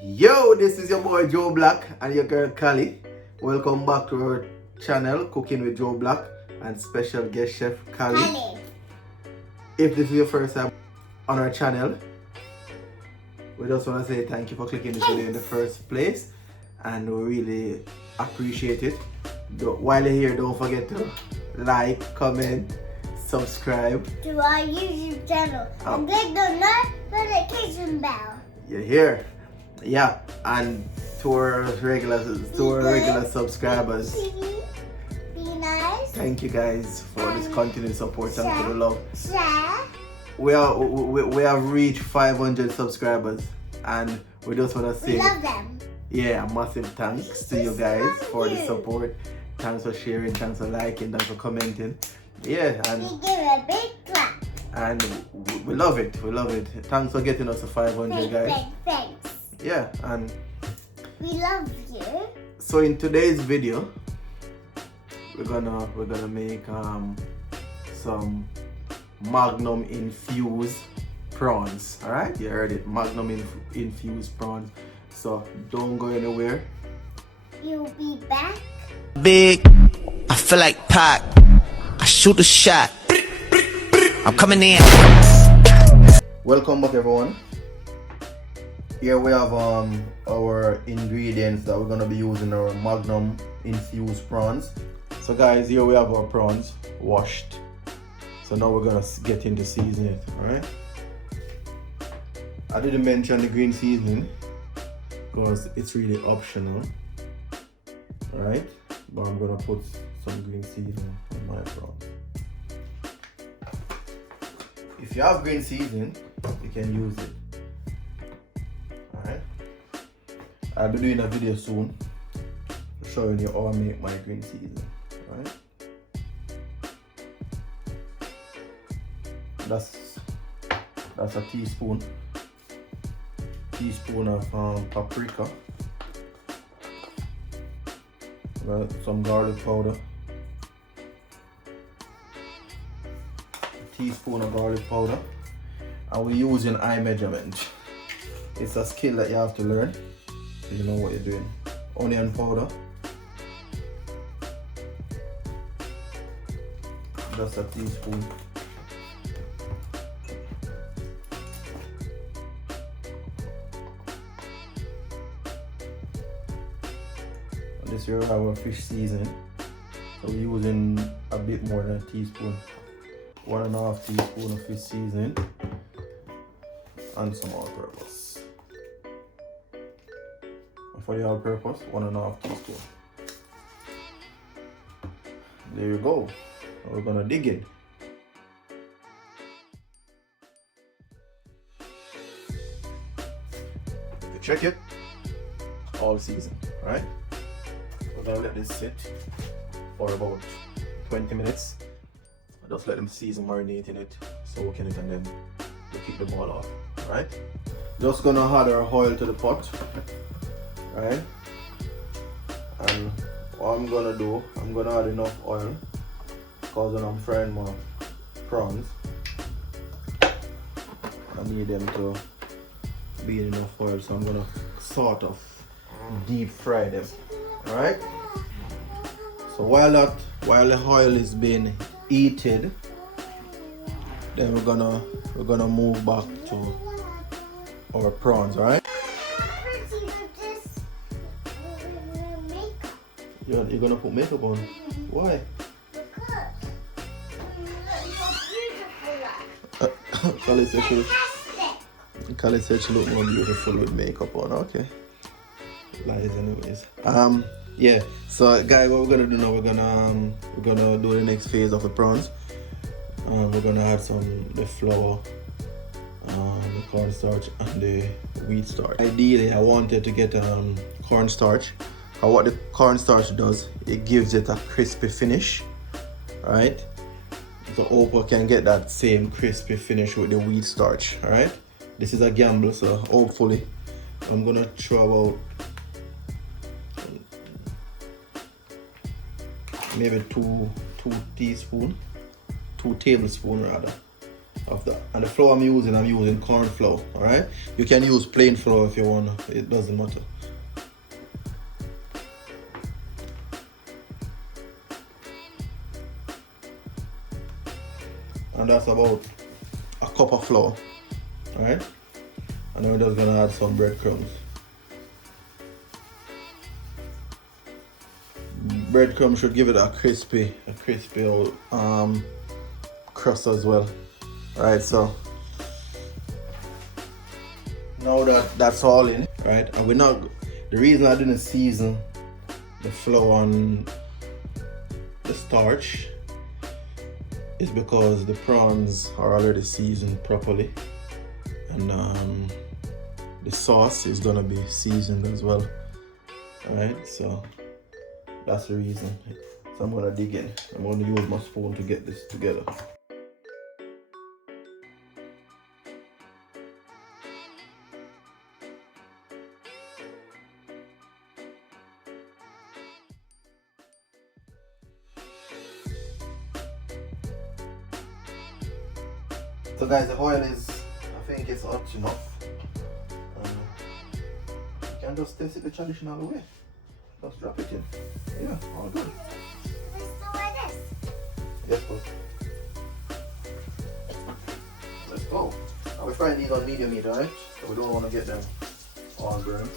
Yo, this is your boy JoeBlack and your girl Callie. Welcome back to our channel, Cooking with JoeBlack, and special guest chef Callie. If this is your first time on our channel, we just want to say thank you for clicking this video in the first place, and we really appreciate it. While you're here, don't forget to like, comment, subscribe to our YouTube channel and click the notification bell. You're here. Yeah, and to our regular subscribers, be nice. thank you guys for this continued support and for the love. Share. We have reached 500 subscribers, and we just want to say, We love them. yeah, a massive thanks to you guys for the support. Thanks for sharing, thanks for liking, thanks for commenting. Yeah, and We give a big clap. and we love it. We love it. Thanks for getting us to 500, guys. Thanks. Yeah, and We love you. so in today's video, we're gonna make some Magnum infused prawns. All right, you heard it, Magnum infused prawns. So don't go anywhere. You'll be back. Big, I feel like Pac. I shoot a shot. I'm coming in. Welcome back, everyone. Here we have our ingredients that we're gonna be using our Magnum infused prawns. So guys, here we have our prawns washed. So now we're gonna get into seasoning it. All right. I didn't mention the green seasoning because it's really optional. All right, but I'm gonna put some green seasoning on my prawns. If you have green seasoning, you can use it. Alright. I'll be doing a video soon showing you how I make my green seasoning. Alright. That's a teaspoon of paprika. Well, some garlic powder. Teaspoon of garlic powder, and we're using eye measurement. It's a skill that you have to learn so you know what you're doing. Onion powder, just a teaspoon. And this here our fish seasoning, so we're using a bit more than a teaspoon. 1.5 teaspoon of fish seasoning and some all-purpose. For the all-purpose, 1.5 teaspoon. There you go. Now we're gonna dig in. To check it, all seasoned, right? We're gonna let this sit for about 20 minutes. Just let them season marinate in it, soak in it, and then we keep the ball off. Alright? Just gonna add our oil to the pot. Alright? And what I'm gonna do, I'm gonna add enough oil because when I'm frying my prawns, I need them to be in enough oil, so I'm gonna sort of deep fry them. Alright? So while the oil is being heated, then we're gonna move back to our prawns. All right, you're gonna put makeup on. Why? Callie said she look more beautiful with makeup on. Okay, lies anyways. Yeah, so guys, what we're gonna do now, we're gonna do the next phase of the prawns. We're gonna add the flour, the cornstarch, and the wheat starch. Ideally, I wanted to get cornstarch. And what the cornstarch does, it gives it a crispy finish, right? So hope we can get that same crispy finish with the wheat starch. All right, this is a gamble, so hopefully I'm gonna throw about maybe 2 tablespoons rather and the flour I'm using corn flour. All right, you can use plain flour if you want. It doesn't matter. And that's about a cup of flour. All right, and then we're just gonna add some breadcrumbs. Breadcrumbs should give it a crispy old crust as well. Alright, so now that that's all in, right? And the reason I didn't season the flour and the starch is because the prawns are already seasoned properly, and the sauce is gonna be seasoned as well. Alright, so that's the reason. So I'm gonna dig in. I'm gonna use my spoon to get this together. So guys, the oil is, I think it's hot enough. You can just taste it the traditional way. Just drop it in. Yeah, all good. Let's do like this. Yes, boss. Let's go. Now we're frying these on medium heat, right? So we don't want to get them all burned.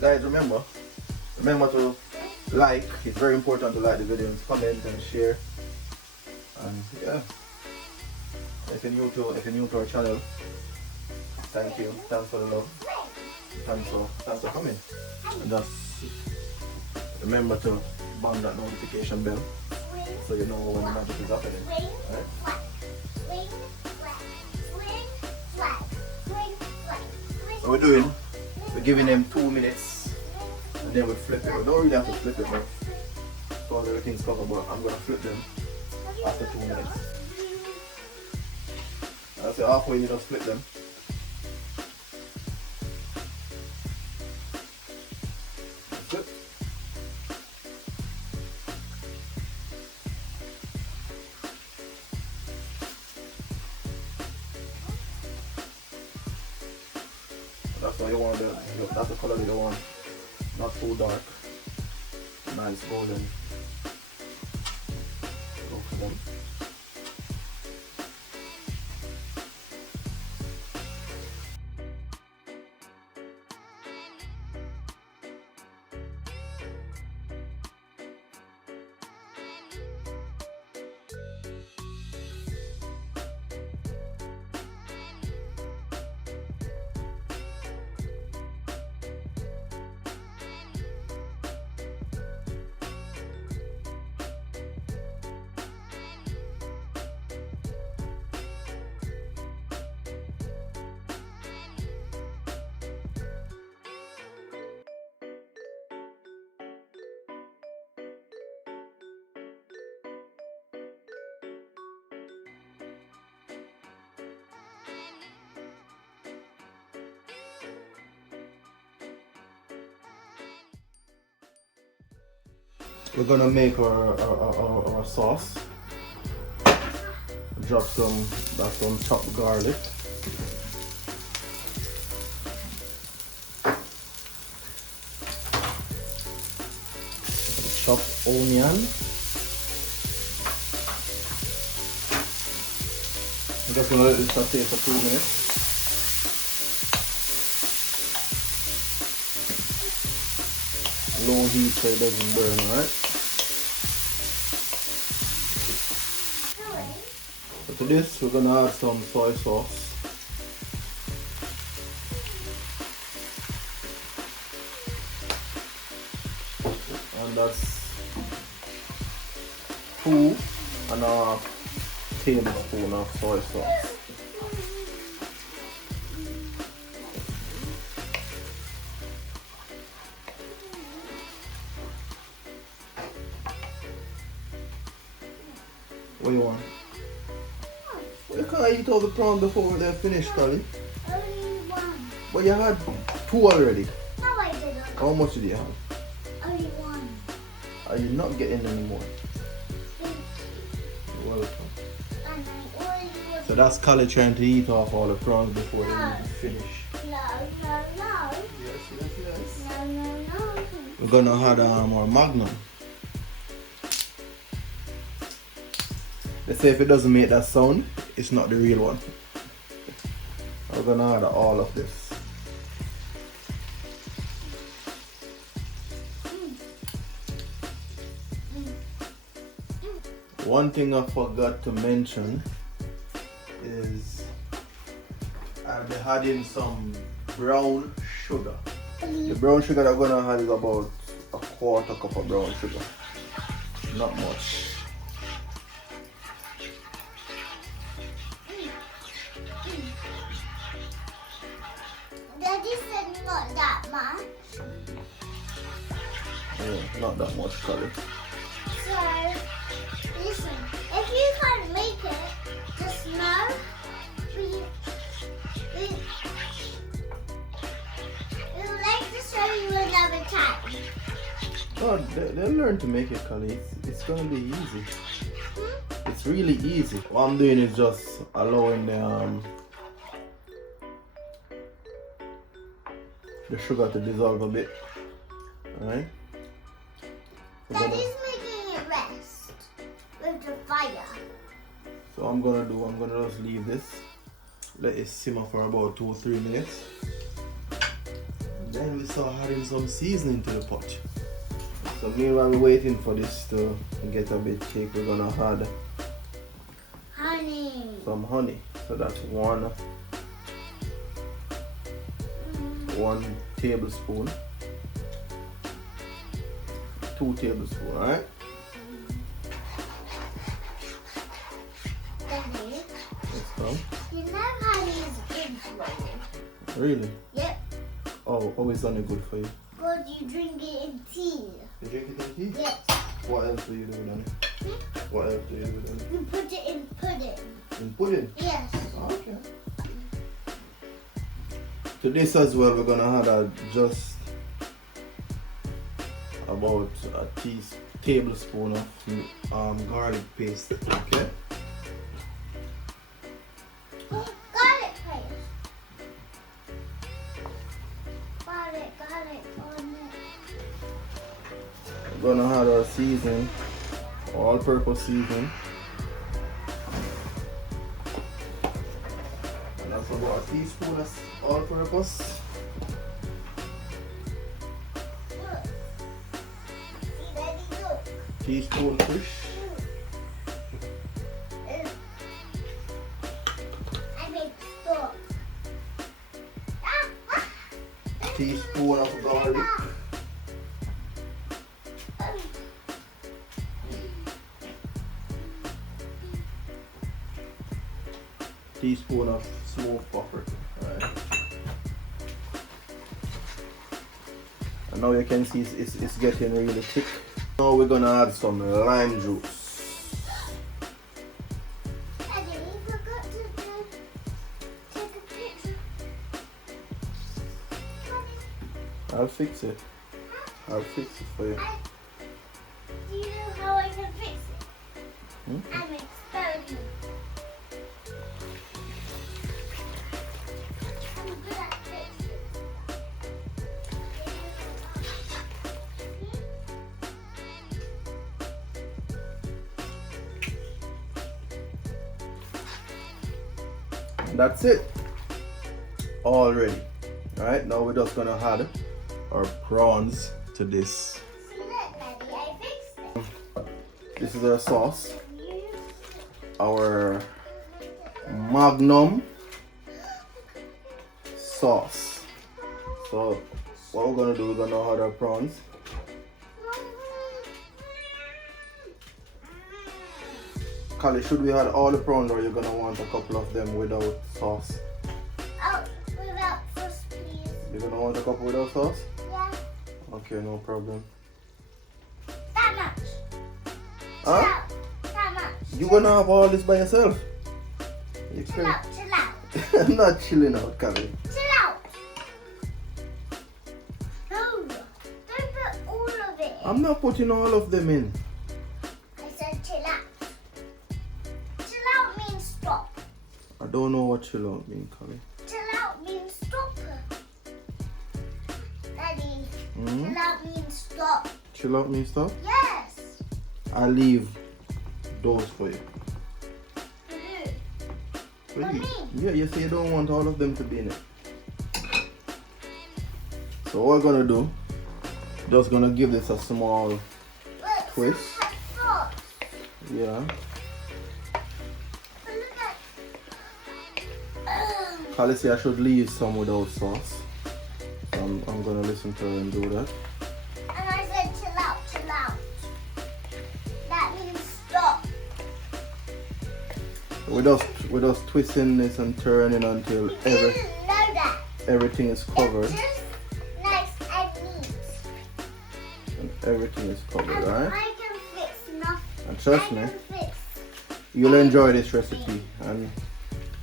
Guys, remember to like. It's very important to like the video, and comment and share. And yeah, if you're new to our channel, thank you. Thanks for the love. Thanks for coming. And just remember to bang that notification bell so you know when the magic is happening. Alright? What we're doing, we're giving them 2 minutes and then we flip it. We don't really have to flip it now because everything's covered, but I'm going to flip them after 2 minutes. I'll say halfway you just flip them. Flip. That's what you want, that's the color you want. Not too dark. Nice golden. Go for them. We're gonna make our sauce. Drop some chopped garlic. Chopped onion. I'm just gonna let it saute for 2 minutes. Low heat so it doesn't burn, alright? So to this we're gonna add some soy sauce. And that's 2.5 tablespoons of soy sauce. What you want? Well, you can't eat all the prawns before they're finished, Kali. Only one. But you had 2 already. No, I didn't. How much did you have? Only one. Are you not getting any more? Thank You're welcome. you. And I only want. So that's Kali trying to eat off all the prawns before they even finish. No, no, no. Yes. No, no, no. We're gonna add our Magnum. Let's say if it doesn't make that sound, it's not the real one. We're gonna add all of this. One thing I forgot to mention is I'll be adding some brown sugar. The brown sugar I'm gonna add is about a 1/4 cup of brown sugar. Not much. Daddy said not that much. Yeah, not that much, Kali. So, listen, if you can't make it, just know we would like to show you another time. Oh, they'll learn to make it, Kali. It's gonna be easy. It's really easy. What I'm doing is just allowing the sugar to dissolve a bit. Alright? Daddy's making it rest with the fire. So I'm gonna just leave this. Let it simmer for about 2-3 minutes. Then we start adding some seasoning to the pot. So meanwhile we're waiting for this to get a bit thick, we're gonna add Honey. some honey. So that's one tablespoon. 2 tablespoons, alright? Daddy, Let's go. you know honey is good for you. Really? Yep. Oh, always done it good for you. Because you drink it in tea. You drink it in tea? Yes. What else do you do with it? What else do you do with it? You put it in pudding. In pudding? Yes. Okay. To this as well, we're gonna add just about a tablespoon of garlic paste. Okay. Garlic paste. Garlic on it. We're gonna add our seasoning, all-purpose seasoning. And that's about a teaspoon of all-purpose. Look. See, Daddy, look. Teaspoon fish. I made stop. Teaspoon of garlic. Teaspoon of smoked paprika. Right. And now you can see it's getting really thick. Now we're gonna add some lime juice. Daddy, you forgot to take a picture. I'll fix it. I'll fix it for you. Do you know how I can fix it? I'm experiment. I'm good at fixing. That's it. All ready. Alright, now we're just gonna add our prawns to this. See that, Daddy? I fixed it. This is our sauce. Our Magnum sauce. So what we're gonna do, we're gonna add our prawns. Kali, should we add all the prawns or you're gonna want a couple of them without sauce? Oh, without sauce, please. You're gonna want a couple without sauce? Yeah. Okay, no problem. That much. Huh? That much. You're gonna have all this by yourself. You Chill out, chill out. I'm not chilling out, Callie. Chill out. No, don't put all of it in. I'm not putting all of them in. I said chill out. Chill out means stop. I don't know what chill out means, Callie. Chill out means stop. Daddy, Hmm? chill out means stop. Chill out means stuff? Yes. I'll leave those for you. For Really? me? Yeah, you say you don't want all of them to be in it. So what we're gonna do, just gonna give this a small Look, twist. some have sauce. Yeah. But look at. Callie say I should leave some without sauce. So I'm gonna listen to her and do that. And I said chill out, chill out. That means stop. We're just twisting this and turning until You didn't know that. everything is covered. It's just nice and neat. And everything is covered, And right? I can fix nothing. And trust I me, can fix. you'll enjoy this recipe, and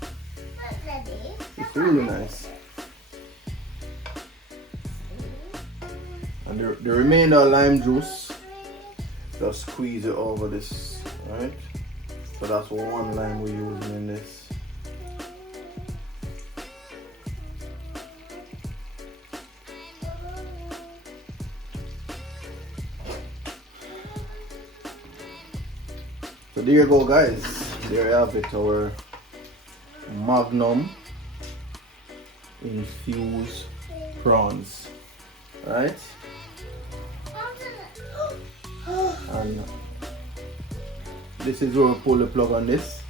Look, Daddy. it's really nice. And the remainder lime juice, just squeeze it over this, right? So that's one lime we're using in this. So there you go, guys. There you have it, our Magnum Infused prawns, right? And this is where we pull the plug on this.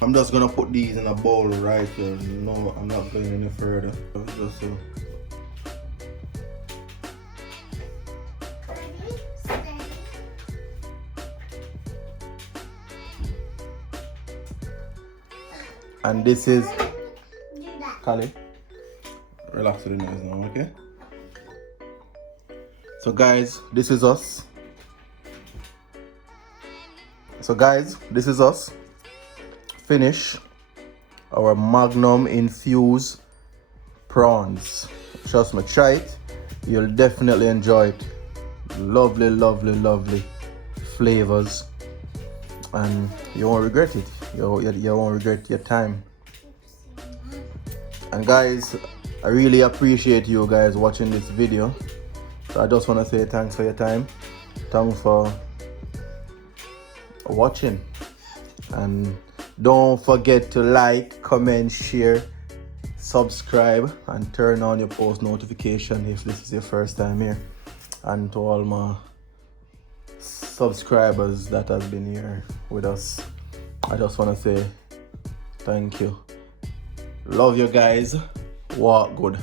I'm just gonna put these in a bowl right here. No, I'm not going any further. Just so. And this is Do that. Callie. Relax with the noise now, okay? So guys, this is us. Finish our Magnum Infused prawns. Trust me, try it. You'll definitely enjoy it. Lovely, lovely, lovely flavors. And you won't regret it. You won't regret your time. And guys, I really appreciate you guys watching this video. So I just want to say thanks for your time. Thanks for watching. And don't forget to like, comment, share, subscribe, and turn on your post notification if this is your first time here. And to all my subscribers that has been here with us, I just want to say thank you. Love you guys. Walk good.